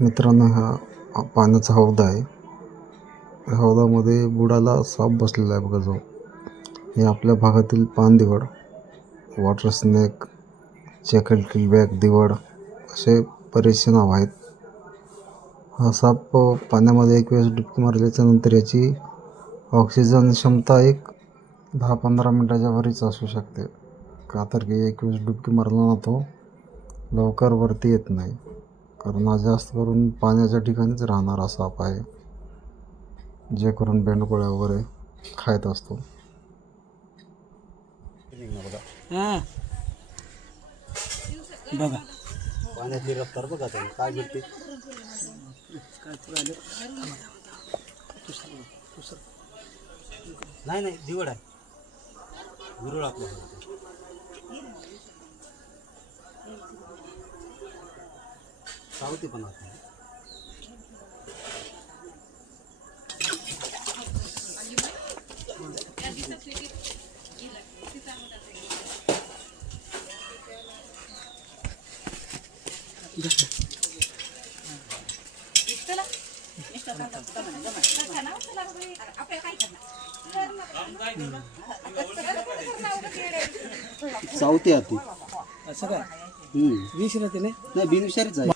मित्रांनो, हा पाण्याचा हौदा आहे. या हौदामध्ये बुडाला साप बसलेला आहे बघा. जो हे आपल्या भागातील पानदिवड, वॉटर स्नेक, चॅकल किलबॅक दिवड असे बरेचसे नाव आहेत. हा साप पाण्यामध्ये एक वेळेस डुबकी मारल्याच्या नंतर याची ऑक्सिजन क्षमता एक 10-15 मिनटाच्या वरच असू शकते. का तर की एक वेळेस डुबकी मारला ना तो लवकर वरती येत नाही, कारण हा जास्त करून पाण्याच्या ठिकाणीच राहणारा साप आहे, जे करून बेंडकोळ्या वगैरे खात असतो. हां बघा पाण्यातली रफ्तार बघा त्याने काय भेटते. नाही नाही दिवड आहे, विरुळ आपल्या सावती पण आहे. सावती आती असं काय विष राहते नाही बिनविषारीच आहे.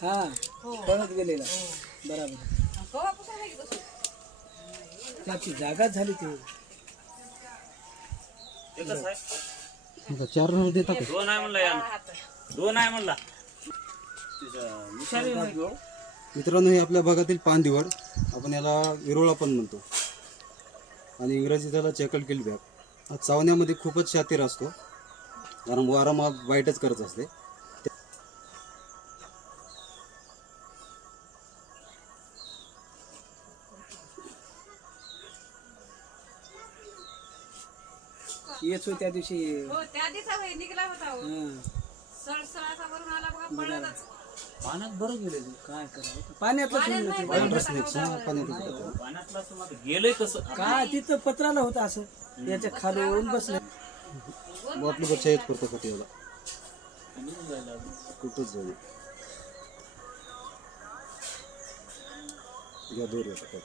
हां पळत गेलेला बरोबर. त्याची जागाच झाली ती. 4 रन देतात. 2 आहे म्हणला या 2 आहे म्हणला. मित्रांनो, हे आपल्या भागातील पानदिवड, आपण याला विरोळा पण म्हणतो आणि इंग्रजी त्याला चॅकल किलबॅक. हा चावण्यामध्ये खूपच शातीर असतो, कारण वारंवार बाईटच करत असते. येच त्या दिवशी निघला होता. सळसळाचा वरून आला बघा पळतच. पाण्यात बरं गेलेलं. काय करावं पाण्यातलं पाण्यातला समज गेलंय कसं काय तिथं पत्राला होतं असं याच्या खालून बसलं. आपली बच्चा येत करतो का त्याला कुठंच जाऊ या दूर येतं.